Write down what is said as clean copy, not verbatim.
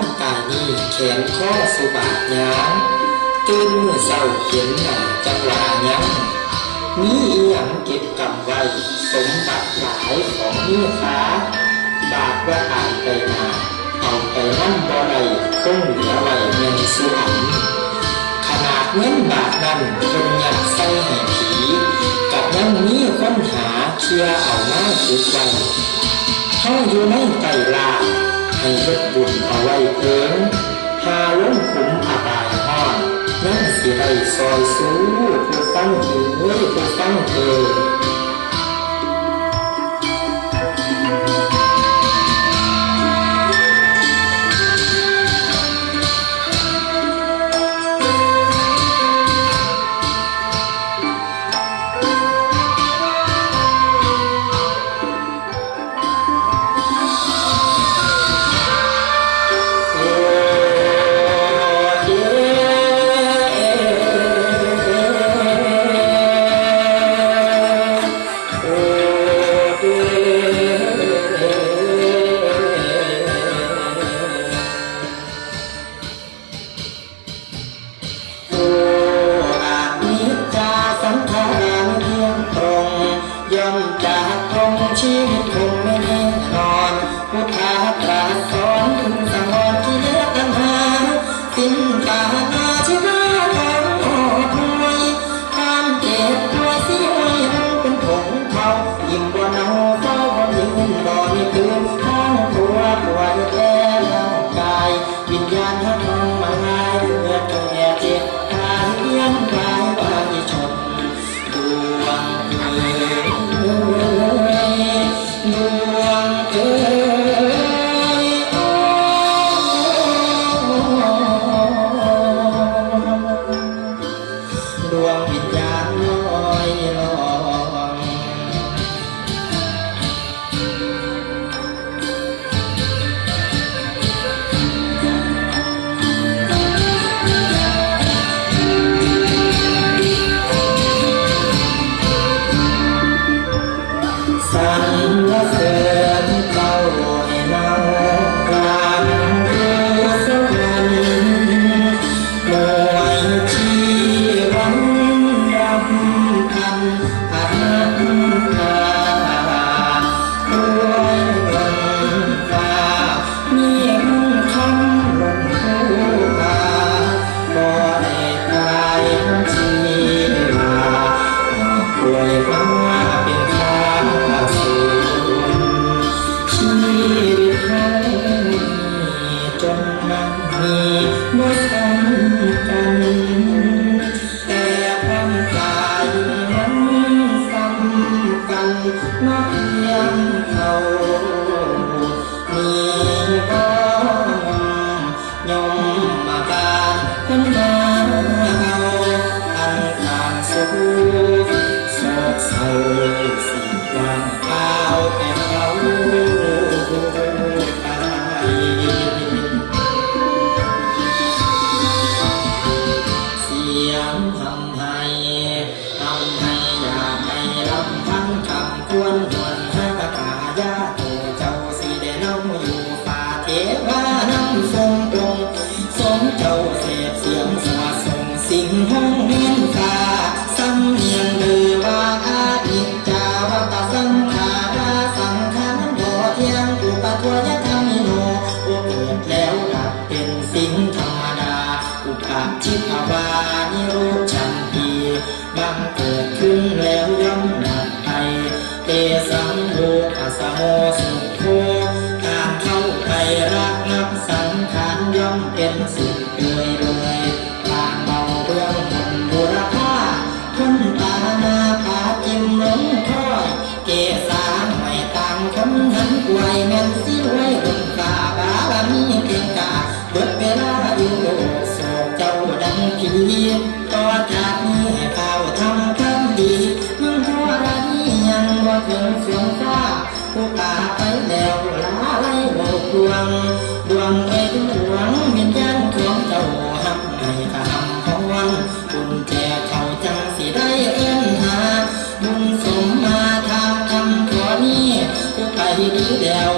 างกายนี้แขนข้อสุบาทยางตื่นเมื่อเศร้าเห็นหน้าจังหวะยังมีอีหยังเก็บกำไว้สมบัติหลายของเนื้อค้าบาทว่าตายไปนาเอาไปนั่นบ่ได้คงเหลือไว้เงินสุอันขนาดเงินบาทนั้นคนยัดใส่ให้ผีกับยังมีคนหาเชื่อเอามาคิดไว้เขาอยู่ในไตลาให้เฮ็ดบุญเอาไว้เพิ่งหาล้มขุมอบายห้อนนั่นสิได้ซอยสู้ผู้ฟังถือผู้ฟังเธอจากตรงชีวิตคงไม่แน่นอนพุทธาตรัสสอนถึงสังวรที่เลือกกันหาสิ้นปานาชีวะของหดหวยความเจ็บตัวเสียยังเป็นผงเทายิ่งกว่าเนาเฝ้าบนยืนนอนคืนห้องตัวป่วยแก่ร่างกายวิญญาณทั้งมาลายเลือดแก่เจ็บกายเลี้ยงกายวายชนดวงดวงวิญญาณลอยลองสันละเสริญเจ้าให้เรากลางคือสวรรค์มวยชีวันรำพันอันคาด้วยเงินฟ้ามีคำหล่นคู่พาบ่ได้ตายชีวาป่วยมาเป็นข้าสูชีวิตให้จนมันมีบ่ซ้ำกันแต่ความตายมันซ้ำกันนอกเพียงเขามีบ่ยมมาบานคนมาเอาอันตามสู้โศกเศร้าสิ่งว่างเปล่าแต่เขาไปเสียงทำให้อยากให้รำพันคำควรหวนหากายาโตเจ้าสิได้นำอยู่ฝ่าเทวานำทรงตรงสมเจ้าเสพเสียงสวดส่งสิ่งห้องเวียนฟ้าสำเนียงลือว่าอาทิตจาวัตสังขาราสังขารบ่เที่ยงอุปทวยธรรมิโนอุเกิดแล้วดับเป็นสิ่งธรรมดาอุปาชิตวานิโรธชันติบังเกิดขึ้นแล้วย่อมดับไปเตสังโลกัสสโมสุโธการเข้าไปรักนับสังขารย่อมเป็นสุขเลยทางเบาเบื้องบนบุรพาคนตาหน้าผาจิ้มล้มถ้อยเกษาไม่ต่างคนหันป่วยแม่นสิรวยรุ่งฟ้าบารมีเพียงกาเบิดเวลาอยู่โศกเจ้าดังผีต่อจากนี้ให้เฝ้าทำคำดีมึงทั่วรานียังบ่ถึงสวงฟ้าผู้ตาไปแล้วลาไล่โลกดวงดวงเอ้ยดวงวิญญาณของเจ้าหักให้ทำของวันบุญแก่เขาจังสิได้เอื้อนหาบุญสมมาทางคำขอนี้ผู้ไปดีแล้ว